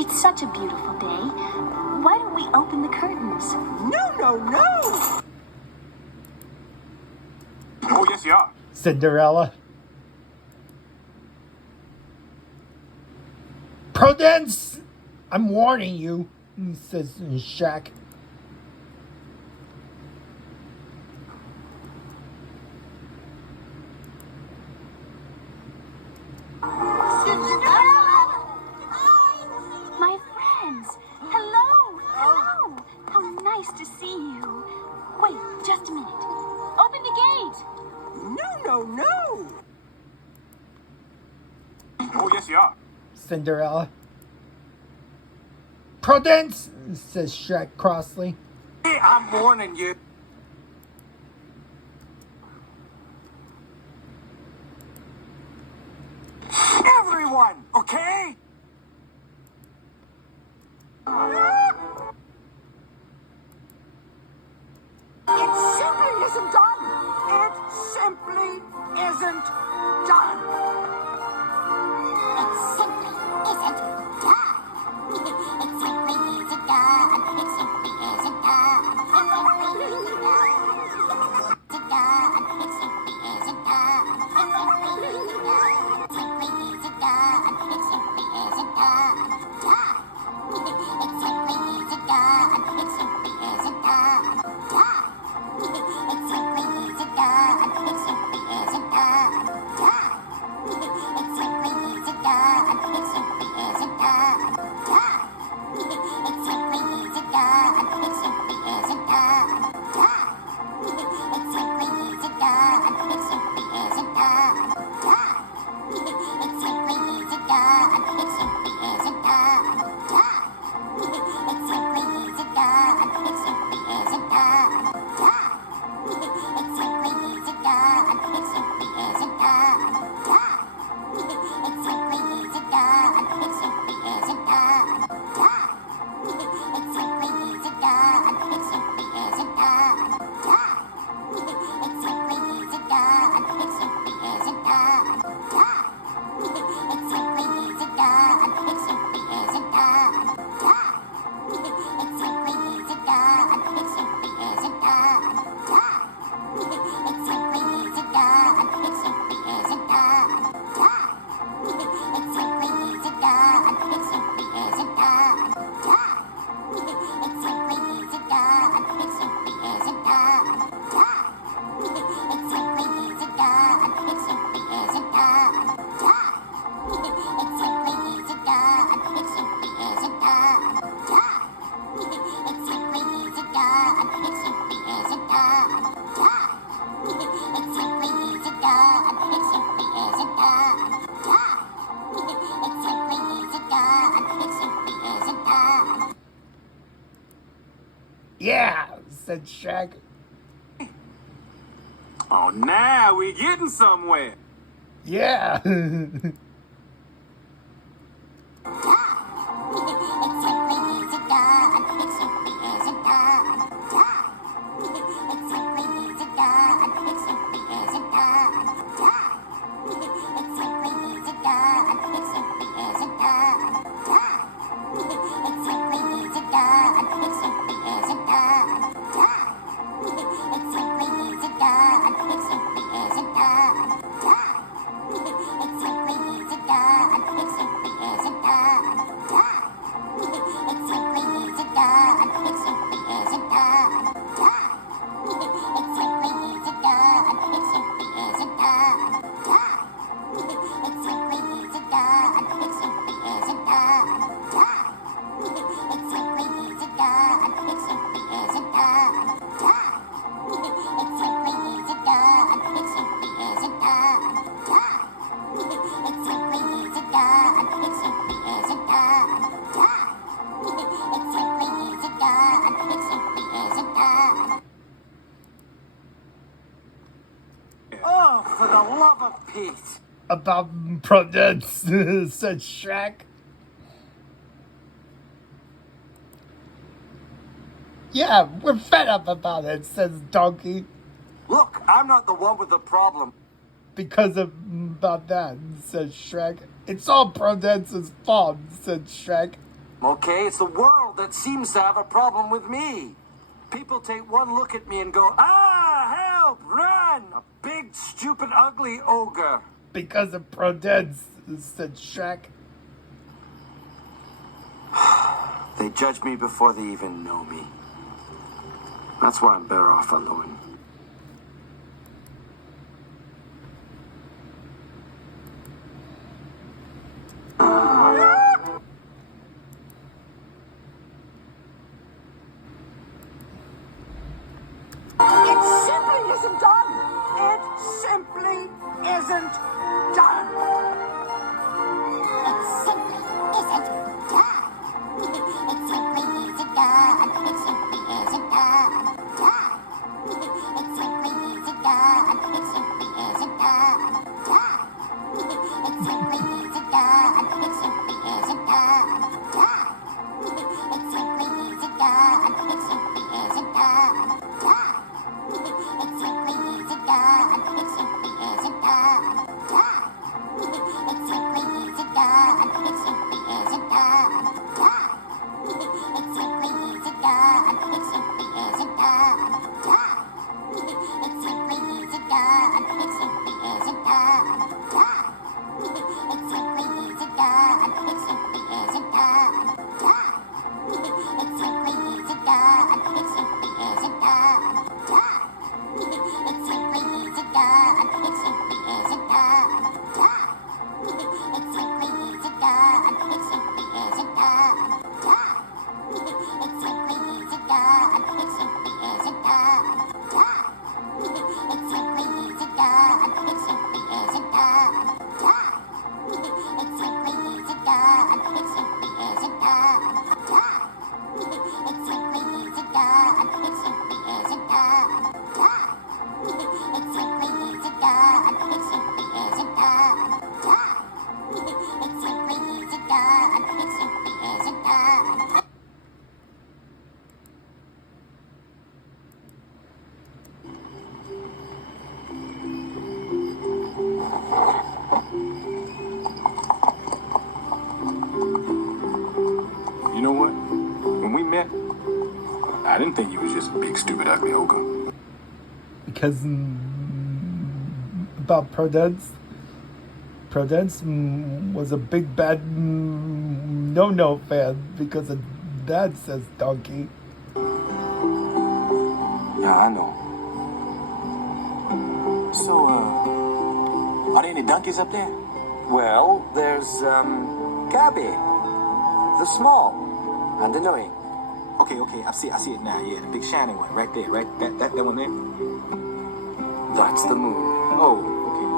It's such a beautiful day. Why don't we open the curtains? No, no, no! Oh, yes, you are. Cinderella. Prudence! I'm warning you, says Shrek. My friends! Hello! Hello! How nice to see you. Wait, just a minute. Open the gate! No, no, no! Oh, yes, you are. Cinderella. Prudence, says Shrek crossly. Hey, I'm warning you. Everyone, okay? It simply isn't done! It simply isn't done! It simply isn't done. It simply isn't done. It simply isn't done. It simply isn't done. It simply isn't done. It simply isn't done. It simply isn't done. It simply isn't done. Done. It simply isn't done. It simply isn't done. Done. It simply isn't done. It simply isn't done. Done. It simply isn't done. It simply isn't done. Done. It simply isn't done. It simply isn't done. Done. It simply isn't done. It simply isn't done. Done. It simply isn't done. It simply isn't done. Done. It simply isn't done. It simply isn't done. Done. It simply isn't done. It simply isn't done. Done. It simply isn't done. It simply isn't done. Done. It simply isn't done. It simply isn't done. Done. It simply isn't done. It simply isn't done. Done. It simply isn't done. It simply isn't done. Done. It simply isn't done. It simply isn't done. Done. It simply isn't done. It simply isn't done. Done. It simply isn't done. It simply isn't done. Done. It simply isn't done. It simply isn't done. Done. It simply isn't done. It simply isn't done. Done. It simply isn't done. It simply isn't done. Done. It simply isn't done. It simply isn't done. Done. It simply isn't done. It simply isn't done. Done. It simply isn't done. It simply isn't done. Yeah, said Shrek. Oh, now we're getting somewhere. Yeah. It simply isn't done. It simply isn't done. Done. It simply isn't done. It simply isn't done. Done. It simply isn't done. It simply isn't done. Done. It simply isn't done. It simply isn't done. Done. It simply isn't done. It simply isn't done. Done. It simply isn't done. It simply isn't done. Done. It simply isn't done. It simply isn't done. Done. It simply isn't done. It simply isn't done. Done. It simply isn't done. It simply isn't done. Done. It simply isn't done. It simply isn't done. Done. It simply isn't done. It simply isn't done. Done. It simply isn't done. It simply isn't done. Done. It simply isn't done. It simply isn't done. Oh, for the love of Pete! About Prudence, said Shrek. Yeah, we're fed up about it, says Donkey. Look, I'm not the one with the problem. Because of about that, says Shrek. It's all Prudence's fault, said Shrek. Okay, it's the world that seems to have a problem with me. People take one look at me and go, ah, help, run! A big, stupid, ugly ogre. Because of Prudence, said Shrek. They judge me before they even know me. That's why I'm better off alone. It simply isn't done. It simply isn't done. It simply isn't done. It simply isn't done. It simply isn't done. Done. It simply isn't done. It simply isn't done. Done. It simply isn't done. It simply isn't done. Done. It simply isn't done. It simply isn't done. Done. It simply isn't done. It simply isn't done. Done. It simply isn't done. It simply isn't done. Done. It simply isn't done. It simply isn't done. Done. It simply isn't done. It simply isn't done. Done. It simply isn't done. It simply isn't done. Done. It simply isn't done. It simply isn't done. Done. It simply isn't done. It simply isn't done. Done. It simply isn't done. It simply isn't done. Done. It simply isn't done. It simply isn't done. Done. It simply isn't done. It simply isn't done. Done. It simply isn't done. It simply isn't done. Done. It simply isn't done. It simply isn't done. Done. It simply isn't done. It simply isn't done. Done. It simply isn't done. It simply isn't done. You know what? When we met, I didn't think you was just a big, stupid, ugly ogre. Because about Prudence. Prudence was a big bad no fan because of Dad says donkey. Yeah, I know. So, are there any donkeys up there? Well, there's, Gabby. The small and annoying. Okay, I see it now. Yeah, the big shiny one, right there, right? That one there. That's the moon. Oh, okay.